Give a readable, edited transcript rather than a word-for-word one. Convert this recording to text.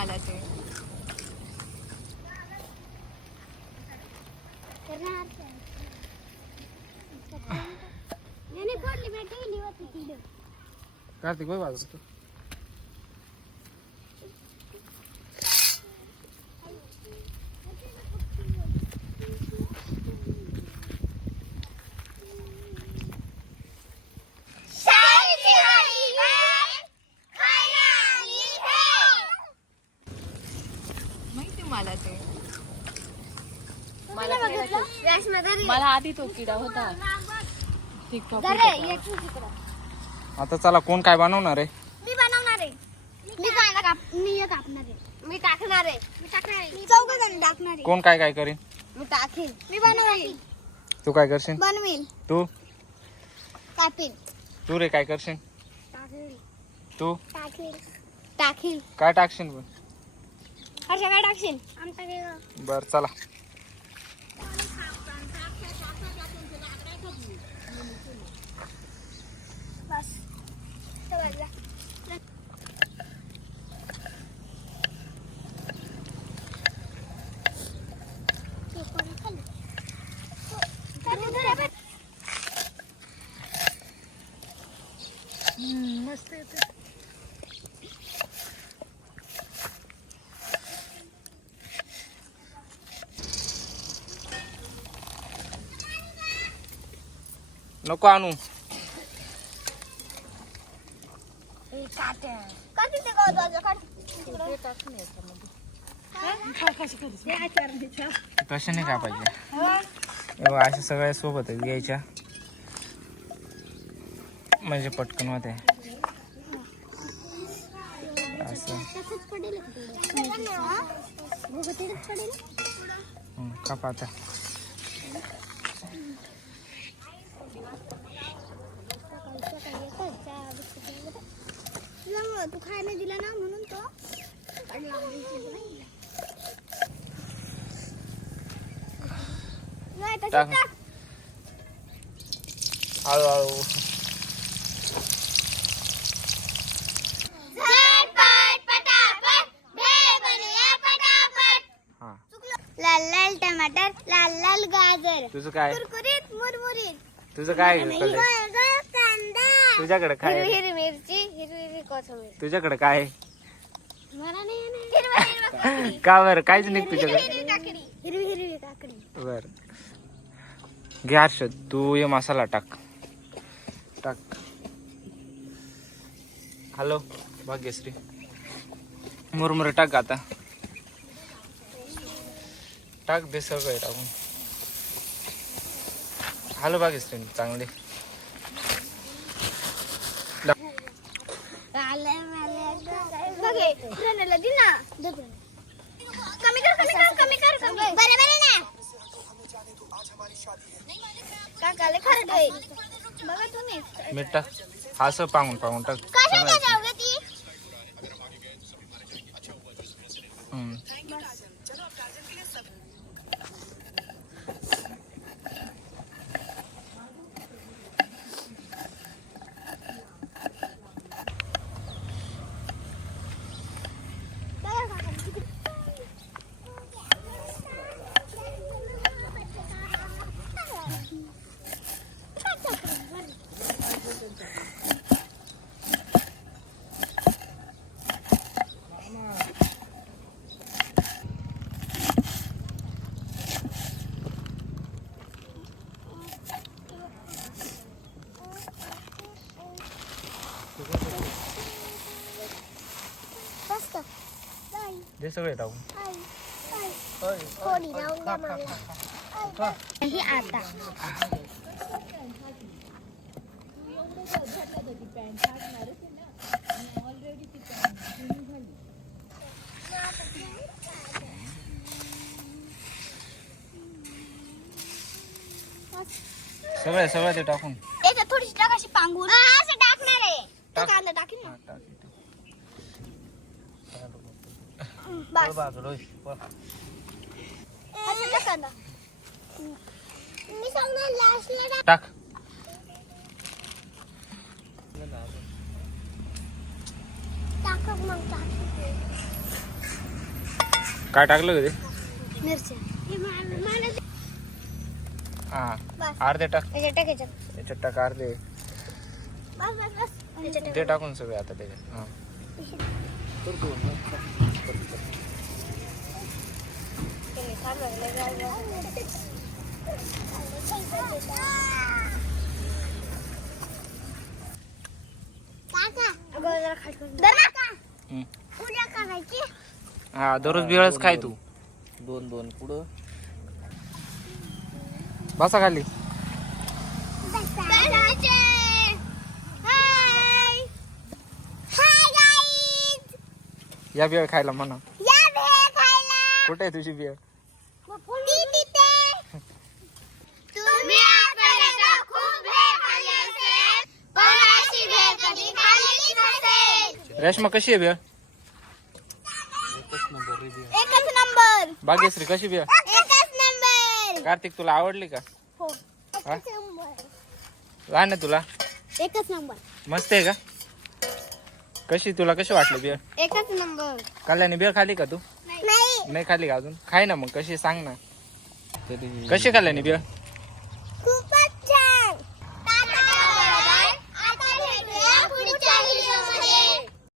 मला ते कार्तिक भाई वाजत तू माहिती मला ते मला आधी तो किडा होता. आता चला कोण काय बनवणार आहे? मी बनवणार आहे. मी कापणार आहे. मी टाकणार आहे. चौघजण टाकणार आहे. कोण काय काय करीन? मी टाकेल. मी बनवेल. तू काय करशील? बनवेल. तू कापेल. तू रे काय करशील? टाकेल. तू टाकेल. काय टाकशील? हर्षा काय टाकशील? आमचा बर चला बस. चला. मस्त येते. नको आणू. तसे नाही कापायचे. अशा सगळ्या सोबत घ्यायच्या म्हणजे पटकन होते. असं कापा आता. तू खायला दिला ना म्हणून तो टाक. हळूहळू. लाल लाल टमाटर, लाल लाल गाजर, तुझं काय? कुरकुरीत मुरमुरीत. तुझं काय? कांदा, तुझ्याकडे काय? हिरवी हिरवी मिरची, हिरवी हिरवी कोथिंबीर. तुझ्याकडे काय? मला नाही हिरवी हिरवी काकडी. का बरं काहीच नाही तुझ्याकडे? हिरवी काकडी, हिरवी हिरवी काकडी. बर घे हर्षद तू ये मसाला टाक. हॅलो भाग्यश्री मुरमुरे टाक आता. टाक दे सगळं टाकून. हॅलो भाग्यश्री चांगले. कमी कर. बरोबर आहे ना? काकाले खरं आहे. बघा तुम्ही. मीठ टाक. असं पांगून टाक. कशाला जाऊ ग ती? दे सगळे टाकून. थोडी राहून द्या मला. ही आता सगळं ते टाकून. याच्यात थोडीशी टाक अशी पांगून. असं टाकणार आहे. तो कांदा टाकीन ना. बस. असं टाक कांदा. मी सांगणार लास्टला टाक. टाक मग टाक. काय टाकलं का ते? मिरच्या हा बस. अर्धे टाक. याच्यात टाक याच्यात. याच्यात टाक अर्धे. बस बस बस. याच्यात टाक. ते टाकून सगळे आता त्याच्यात. हा हम्म. उद्या करायची. हा दररोज बिळच खाय तू. दोन दोन पुढं. बसा खाली. हाय हाय गाईज. या बिळ खायला म्हणा. या भेळ खायला. कुठे आहे तुझी बिळ? ती तिथे. तुम्ही आजपर्यंत खूप भेळ खाल्ली असेल, पण अशी भेळ कधी खाल्लीच नसेल. रेश्मा कशी आहे बिळ? एकच नंबर. भाग्यश्री कशी बिळ? एकच नंबर. कार्तिक तुला आवडली का? हो. हा? एकच नंबर. लहान आहे तुला? एकच नंबर. मस्त आहे का? कशी तुला कशी वाटली बिळ? एकच नंबर. कल्याणी बिळ खाली का तू? नाही. नाही खाली का अजून? खाय ना मग कशी सांग ना. कशी कल्याणी बिळ? खूप